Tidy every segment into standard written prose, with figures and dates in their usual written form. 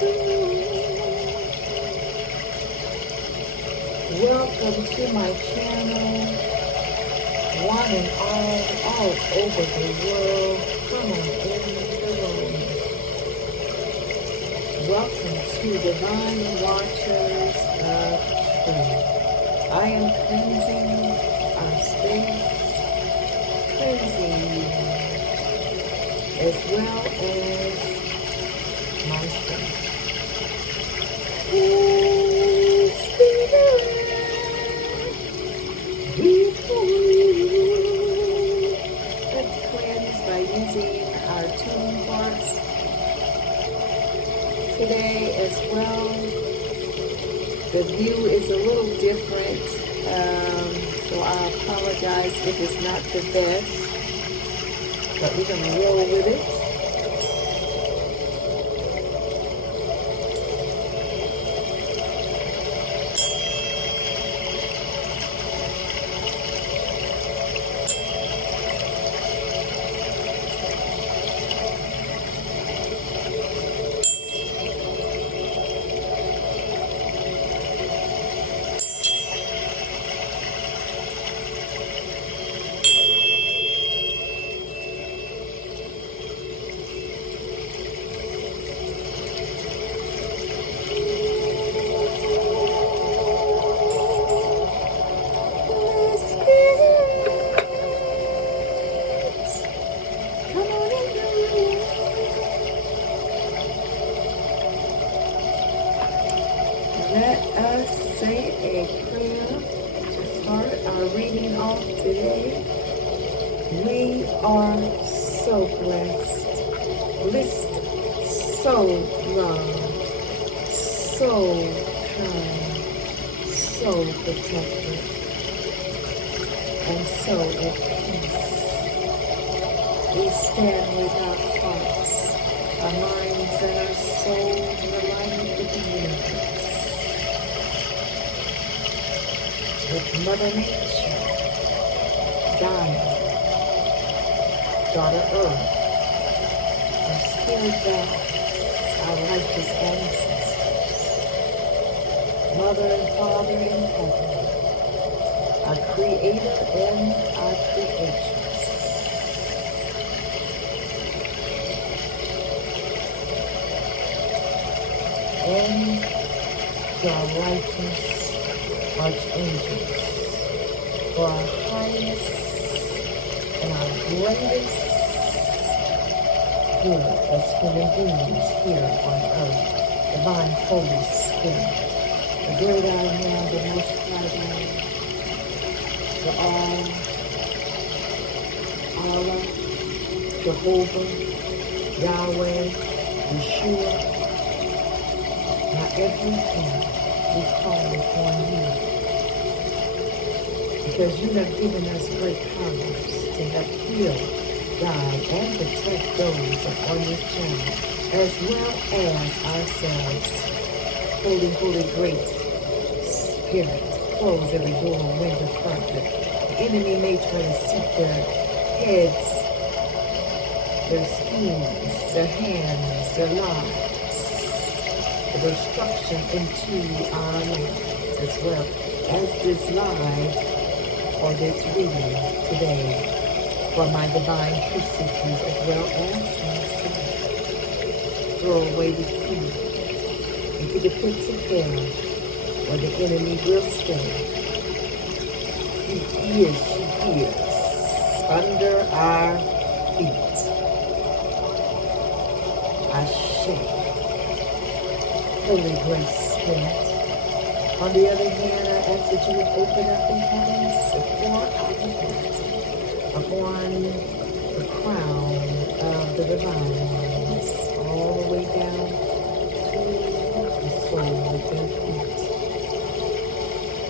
Welcome to my channel, one and all over the world. Come on in the room. Welcome to Divine Watchers of Truth. I am cleansing our space, cleansing you, as well as myself. Let's cleanse by using our tuning parts today as well. The view is a little different, so I apologize if it's not the best, but we're going to roll with it. Let us say a prayer to start our reading off today. We are so blessed, so loved, so kind, so protected, and so at peace. We stand with our hearts, our minds, and our souls in alignment with the universe. With Mother Nature, Gaia, Daughter Earth, our spirit guides, our righteous ancestors, Mother and Father in heaven, our Creator and our Creatress. And our righteous archangels, for our highest and our greatest good as human beings here on earth. Divine Holy Spirit, the great I am, the most high God, the Allah, Jehovah, Yahweh, Yeshua, now everything we call upon you, because you have given us great powers to help heal, guide, and protect those upon this channel, as well as ourselves. Holy, holy, great Spirit, close every door and window front that the enemy may try to seek their heads, their schemes, their hands, their lives, the destruction into our lives, as well as this live or this reading today for my divine truth seekers, as well as myself. Throw away the key into the pits of hell where the enemy will stay. He is under our feet. Ashe. Holy Grace Spirit. On the other hand, I ask that you would open up the heavens and pour out the heavens upon the crown of the divine ones, all the way down to the sole of their feet.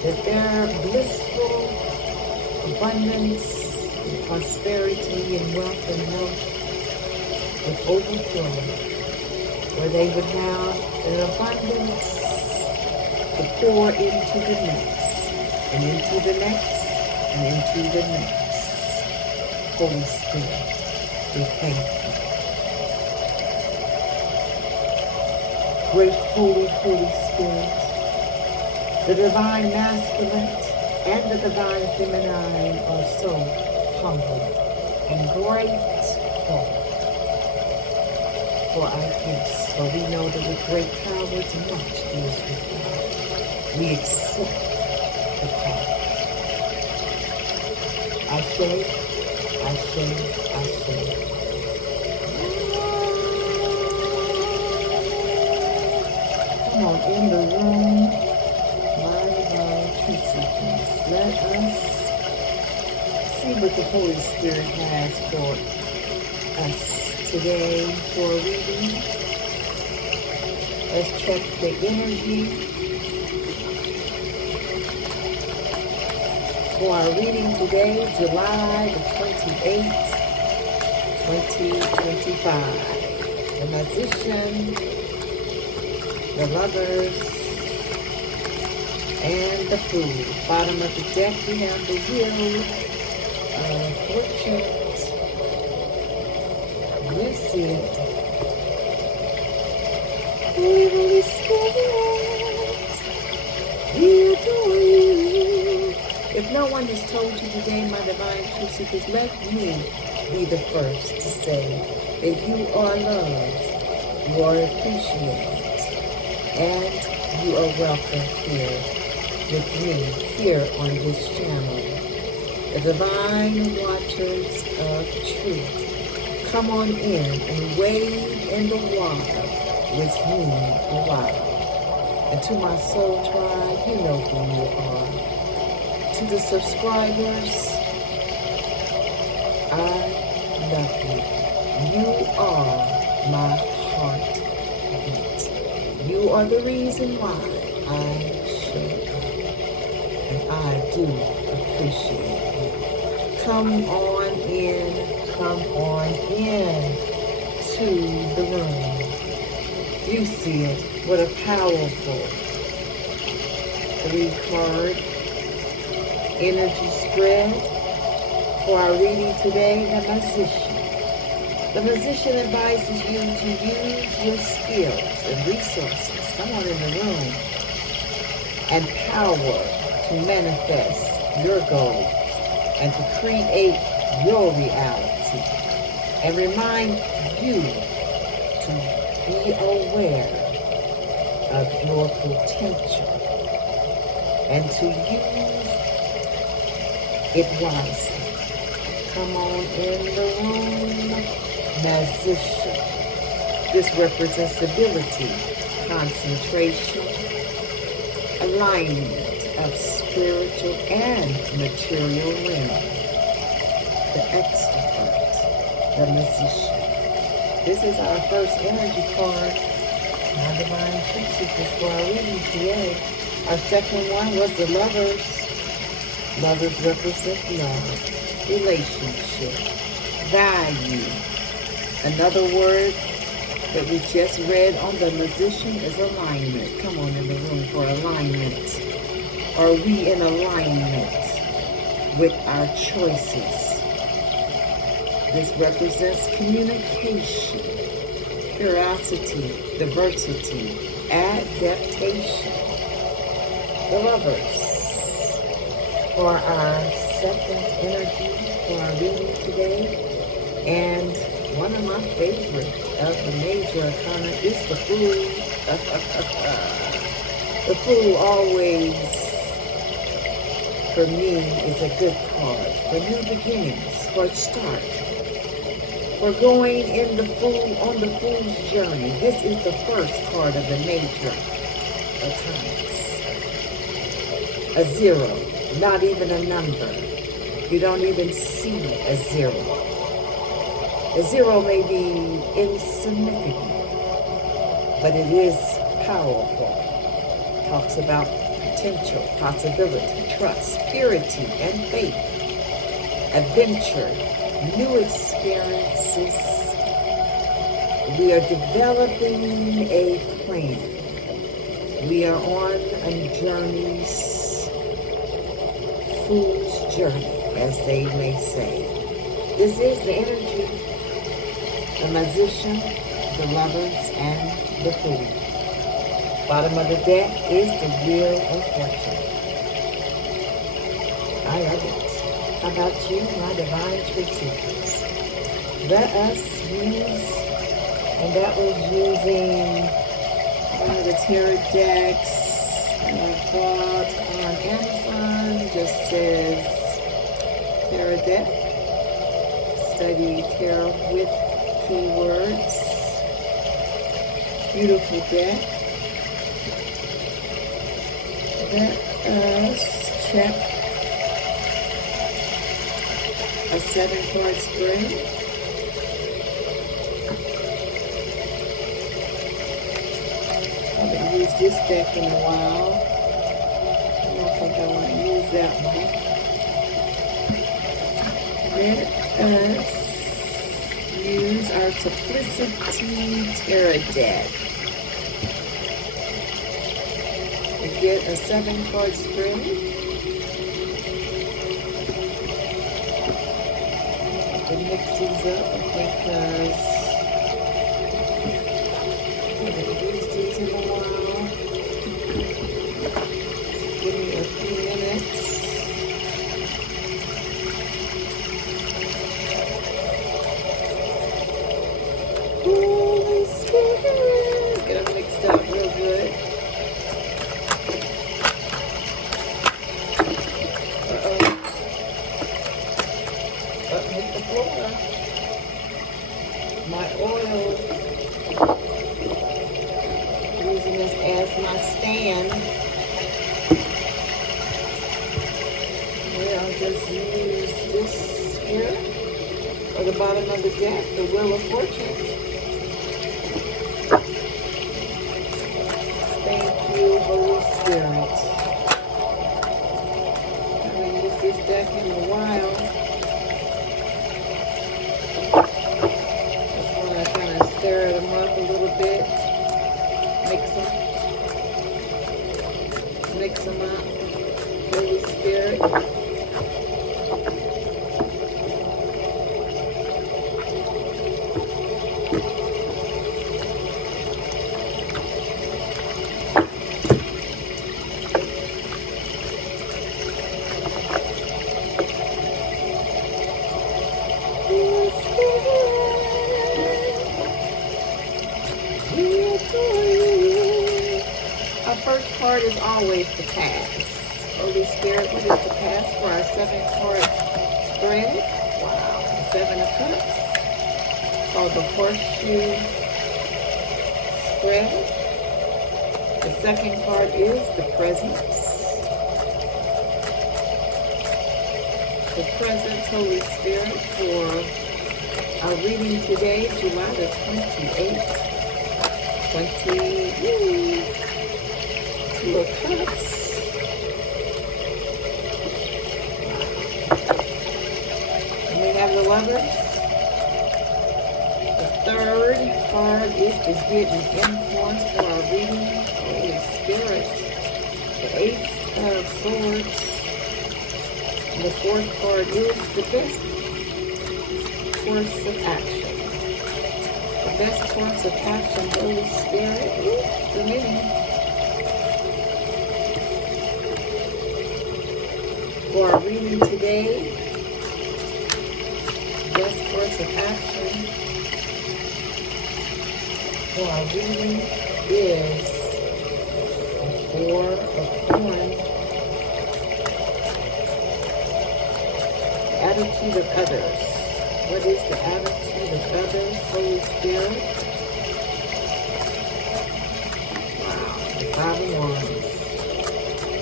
That their blissful abundance and prosperity and wealth and health would overflow, where they would have an abundance to pour into the next, and into the next, and into the next. Holy Spirit, we thank you. great Holy, Holy Spirit, the divine masculine and the divine feminine are so humble and grateful for our gifts, for we know that with great power to much is required. We accept the call. Ashe, Ashe, Ashe. Come on, in the room, my divine truth seekers, let us see what the Holy Spirit has for us today for a reading. Let's check the energy for our reading today, July the 28th, 2025. The Magician, the Lovers, and the Fool. Bottom of the deck, we have the Wheel of Fortune. You see it. Holy Spirit, we adore you. If no one has told you today, my divine truth seekers, let me be the first to say that you are loved, you are appreciated, and you are welcome here with me, here on this channel. The divine watchers of truth. Come on in and wade in the water with me a while. And to my soul tribe, you know who you are. To the subscribers, I love you. You are my heartbeat. You are the reason why I show up. And I do appreciate you. Come on in to the room. You see it. What a powerful 3-card energy spread for our reading today, the Magician. The Magician advises you to use your skills and resources, come on in the room, and power to manifest your goals and to create your reality. And remind you to be aware of your potential and to use it wisely. Come on in the room, Magician. This represents stability, concentration, alignment of spiritual and material realm. The extrovert, the Magician. This is our first energy card, my divine truth seekers, for our reading today. Our second one was the Lovers. Lovers represent love, relationship, value. Another word that we just read on the Magician is alignment. Come on in the room for alignment. Are we in alignment with our choices? This represents communication, curiosity, diversity, adaptation. The Lovers. For our second energy for our reading today, and one of my favorite of the major arcana is the Fool. The Fool always, for me, is a good card for new beginnings, for a start. We're going in on the Fool's journey. This is the first card of the major arcanas. A 0, not even a number. You don't even see a 0. A 0 may be insignificant, but it is powerful. Talks about potential, possibility, trust, purity, and faith, adventure, new experiences. We are developing a plan. We are on a journey, Fool's journey, as they may say. This is the energy, the Magician, the Lovers, and the Fool. Bottom of the deck is the Wheel of Fortune. I love it. How about you, my divine strategies? Let us use, and that was using one of the tarot decks I bought on Amazon. Just says tarot deck. Study tarot with keywords. Beautiful deck. Let us check a 7-card spread. I haven't used this deck in a while. I don't think I want to use that one. Let us use our Simplicity Tarot deck. We get a 7-card spread. To mix these up because I haven't used these in a while. Give me a few minutes. Holy Spirit! Get them mixed up real good. Hit the floor. My oil, using this as my stand. Yeah, I'll just use this here for the bottom of the deck, the Wheel of Fortune. Thank you, Holy Spirit. I haven't used this deck in a while. Stir them up a little bit, mix them up, Holy Spirit. Our first card is always the pass. Holy Spirit, what is the pass for our 7-card spread? Wow, the 7 of Cups. Called the Horseshoe spread. The second card is the Presence. The Presence, Holy Spirit, for our reading today, July the 28th. 2 of Cups. And we have the Lovers. The third card is the hidden influence for our reading, Holy Spirit. The Ace of Swords. And the fourth card is the best course of action. The best course of action, Holy Spirit, for me. For our reading today, best course of action for our reading is the 4 of Wands. The attitude of others. What is the attitude of others, Holy Spirit? Wow, the 5 of Wands.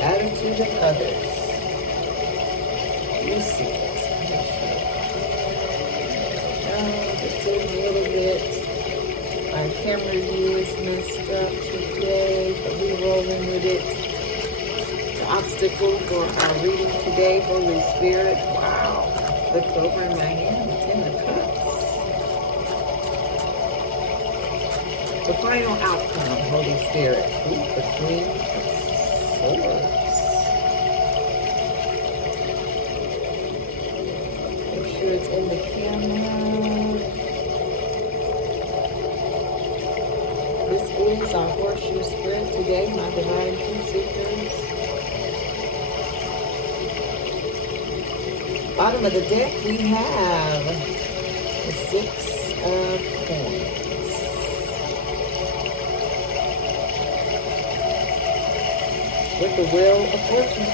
Attitude of others. You see it. Just take a little bit. Our camera view is messed up today, but we're rolling with it. The obstacle for our reading today, Holy Spirit. Wow. Looked over in my hand, the 10 of Cups. The final outcome, Holy Spirit. Ooh, the Queen of Swords. It's in the camera. This is our horseshoe spread today. today, my divine truth seekers. Bottom of the deck, we have the 6 of Coins. With the Wheel of Fortune.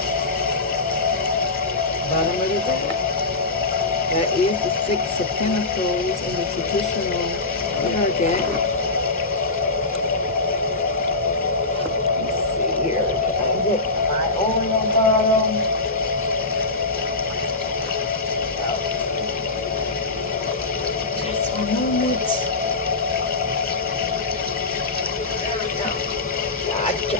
Bottom of the deck. That is the 6 of Pentacles in the traditional card deck. Let's see here. Can I get my oil bottle? Just a moment. There we go. Gotcha.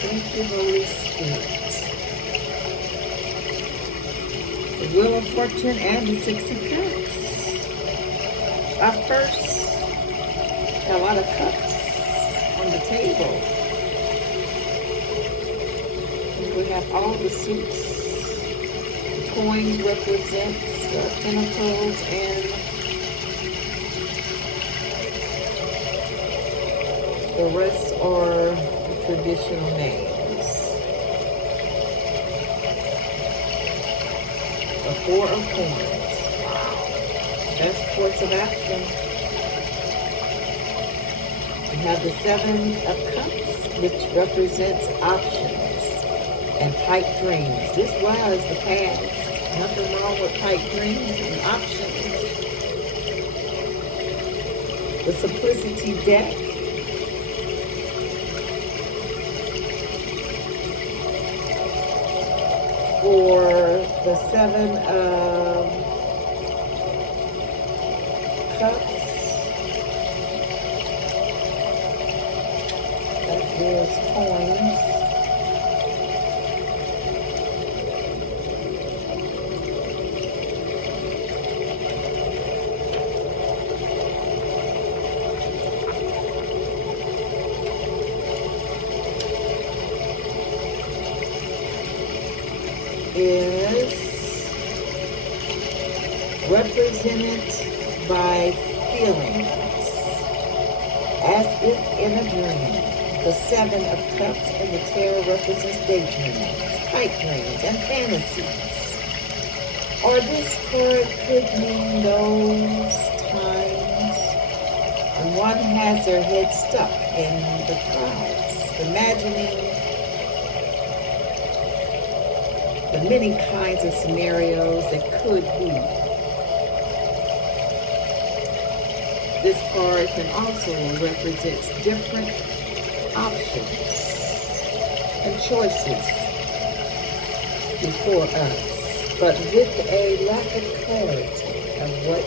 Thank you, Holy Spirit. The Wheel of Fortune and the 6 of Cups. Our first, a lot of cups on the table. We have all the suits. The coins represents pentacles and the rest are traditional names. The 4 of Coins. Wow. That's course of action. We have the 7 of Cups, which represents options and pipe dreams. This was the past. Nothing wrong with pipe dreams and options. The Simplicity deck. For the 7 of Cups, that is Coins. Is represented by feelings, as if in a dream. The 7 of Cups in the tarot represents daydreams, pipe dreams, and fantasies. Or this card could mean those times when one has their head stuck in the clouds, imagining the many kinds of scenarios that could be. This card can also represent different options and choices before us, but with a lack of clarity of what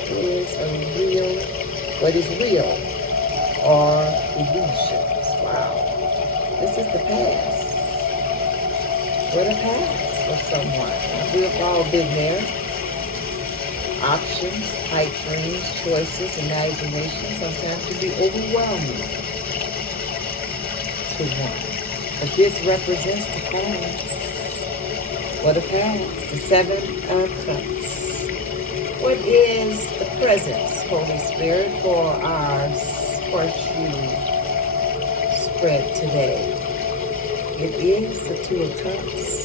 is real or illusions. Wow. This is the past. What a past. Someone. We've all been there. Options, pipe dreams, choices, imagination sometimes can be overwhelming to one. But this represents the past. What a past. The 7 of Cups. What is the presence, Holy Spirit, for our horseshoe spread today? It is the 2 of Cups.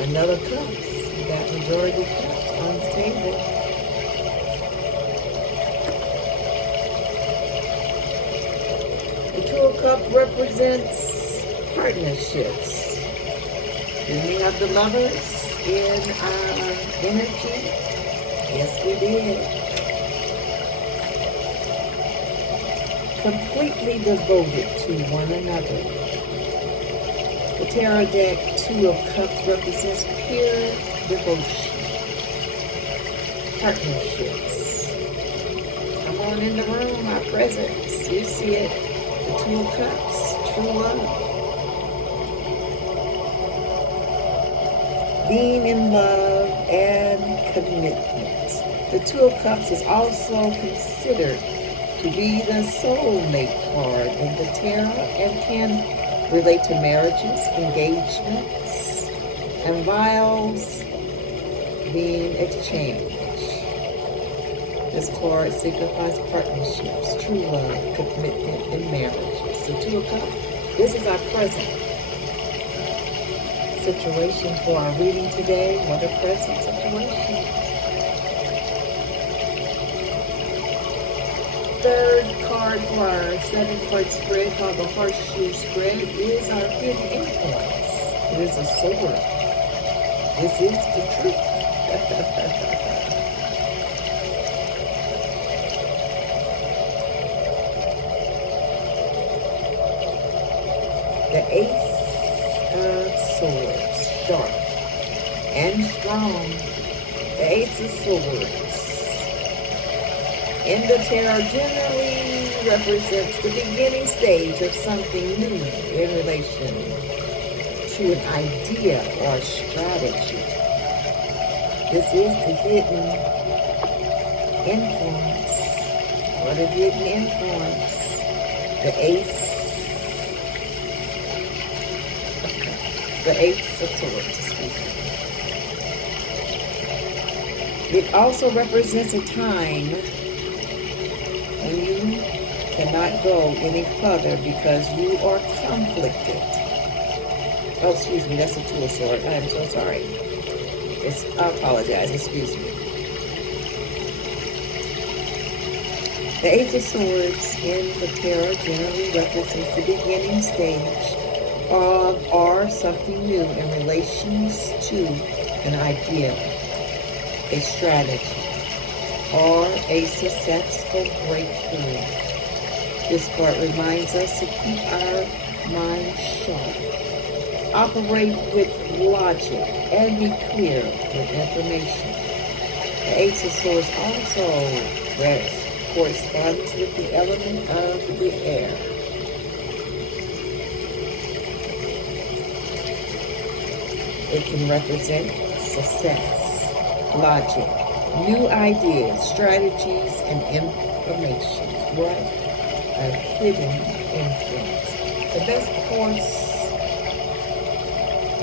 Another cups. We got majority cups on the table. The 2 of Cups represents partnerships. Then we have the Lovers in our energy. Yes, we did. Completely devoted to one another. The tarot deck 2 of Cups represents pure devotion, partnerships. Come on in the room, our presence. You see it, the 2 of Cups, true love. Being in love and commitment. The 2 of Cups is also considered to be the soulmate card in the tarot and can relate to marriages, engagements, and vows being exchanged. This card signifies partnerships, true love, commitment, and marriages. The Two of Cups. This is our present situation for our reading today. What a present situation. Third card for our 7-card spread called the Horseshoe Spread is our hidden influence. It is a sword. This is the truth. The Ace of Swords, sharp and strong. The Ace of Swords in the tarot generally represents the beginning stage of something new in relation to an idea or strategy. This is the hidden influence. What a hidden influence. The Ace of Swords, excuse me. It also represents a time when you cannot go any further because you are conflicted. Oh, excuse me, that's a Two of Swords. I am so sorry. I apologize, excuse me. The Ace of Swords in the tarot generally represents the beginning stage of or something new in relations to an idea, a strategy, or a successful breakthrough. This card reminds us to keep our mind sharp, operate with logic, and be clear with information. The Ace of Swords also corresponds with the element of the air. It can represent success, logic, new ideas, strategies, and information. What a hidden influence. The best course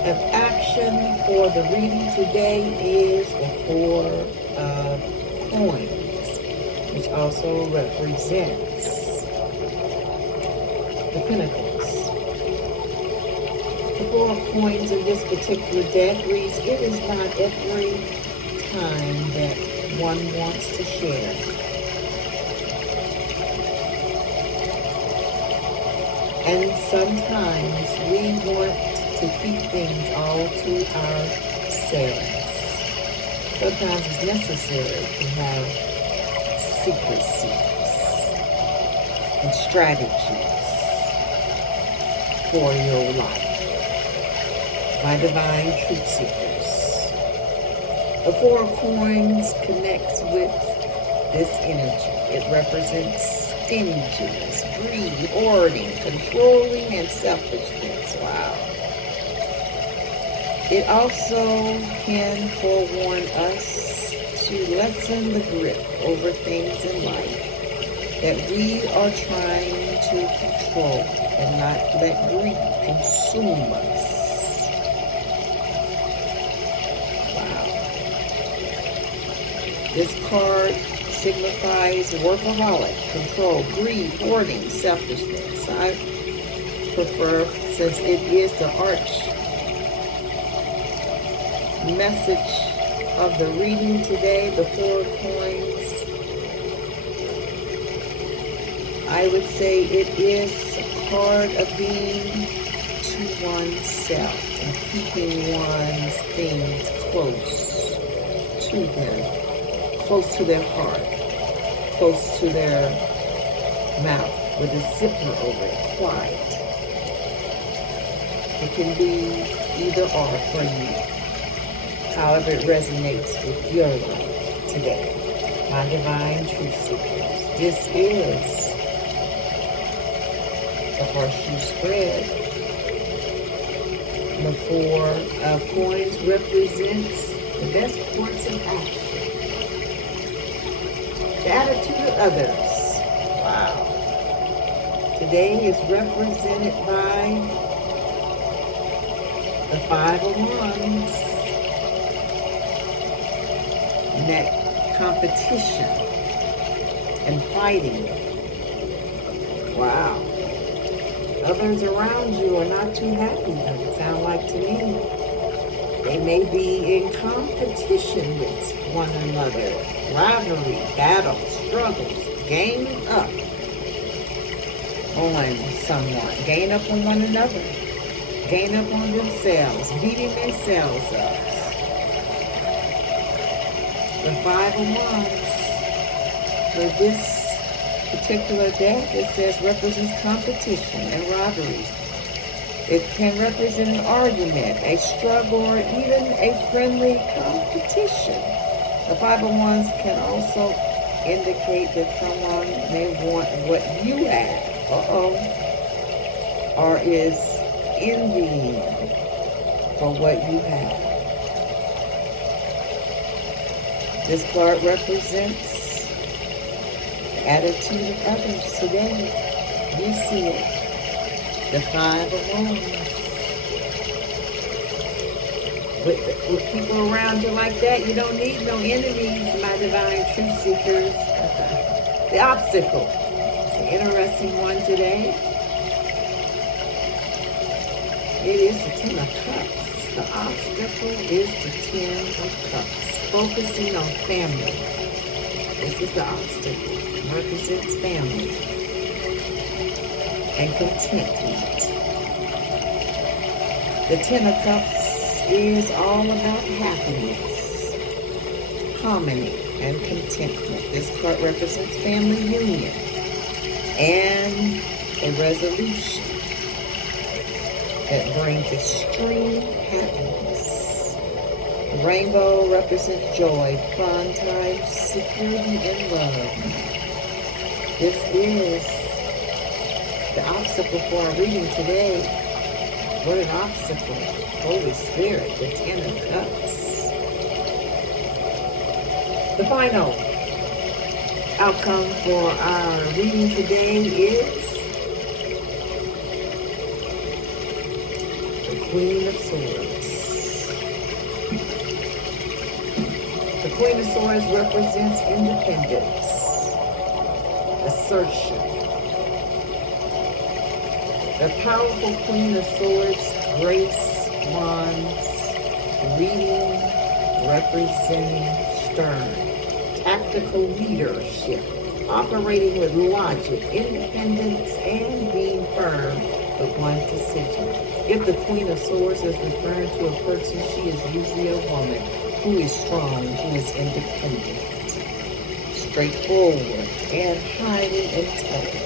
of action for the reading today is the Four of Coins, which also represents the Pentacles. The Four of Coins in this particular deck reads, it is not every time that one wants to share. And sometimes we want to keep things all to ourselves. Sometimes it's necessary to have secrecies and strategies for your life. My divine truth seekers. The Four of Coins connects with this energy. It represents stinginess, greed, hoarding, controlling, and selfishness. Wow. It also can forewarn us to lessen the grip over things in life that we are trying to control and not let greed consume us. This card signifies workaholic, control, greed, hoarding, selfishness. I prefer, since it is the arch message of the reading today, the Four of Coins, I would say it is a card of being to oneself and keeping one's things close to them. Close to their heart, close to their mouth, with a zipper over it, quiet. It can be either or for you, however it resonates with your life today. My divine truth seekers, this is the Horseshoe Spread. The Four of Coins represents the best course of action. The attitude of others. Wow. Wow. Today is represented by the Five of Wands. And that competition and fighting. Wow. Others around you are not too happy, does it sound like to me? They may be in competition with one another. Rivalry, battles, struggles, gain up on someone. Gain up on one another. Gain up on themselves. Beating themselves up. The Five of Wands. For this particular deck, it says represents competition and rivalry. It can represent an argument, a struggle, or even a friendly competition. The Five of Wands can also indicate that someone may want what you have, or is envying for what you have. This card represents attitude of others today. You see it. The Five of Wands. With people around you like that, you don't need no enemies, my divine truth seekers. The obstacle. It's an interesting one today. It is the Ten of Cups. The obstacle is the Ten of Cups. Focusing on family. This is the obstacle. Represents family and contentment. The Ten of Cups is all about happiness, harmony, and contentment. This card represents family union and a resolution that brings extreme happiness. The rainbow represents joy, fun times, security, and love. This is the obstacle for our reading today. What an obstacle. Holy Spirit, the Ten of Cups. The final outcome for our reading today is the Queen of Swords. The Queen of Swords represents independence, assertion. The powerful Queen of Swords, grace, wands, reading, representing stern, tactical leadership, operating with logic, independence, and being firm with one's decision. If the Queen of Swords is referring to a person, she is usually a woman who is strong, who is independent, straightforward, and highly intelligent.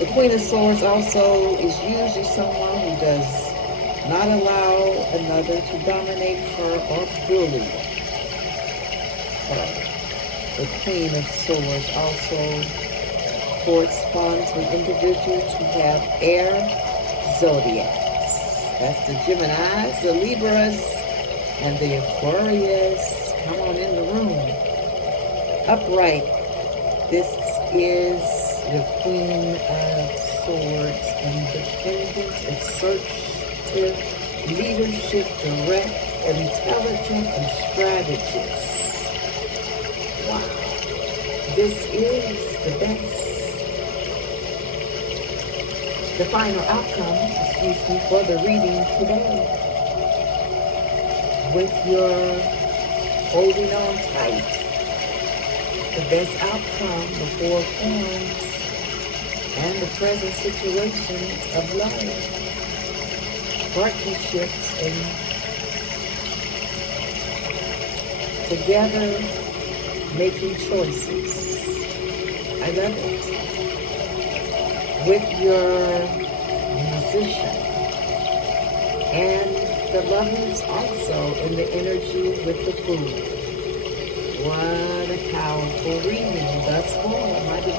The Queen of Swords also is usually someone who does not allow another to dominate her or bully her. The Queen of Swords also corresponds with individuals who have air zodiacs. That's the Geminis, the Libras, and the Aquarius. Come on in the room. Upright. This is the Queen of Swords, independent, assertive, leadership, direct, intelligent, and strategist. Wow. This is the best. The final outcome, for the reading today. With your holding on tight, the best outcome, the Four of Wands, and the present situation of love, partnerships, and together making choices. I love it. With your musician and the lovers also in the energy with the food. What a powerful reading thus far, my divine.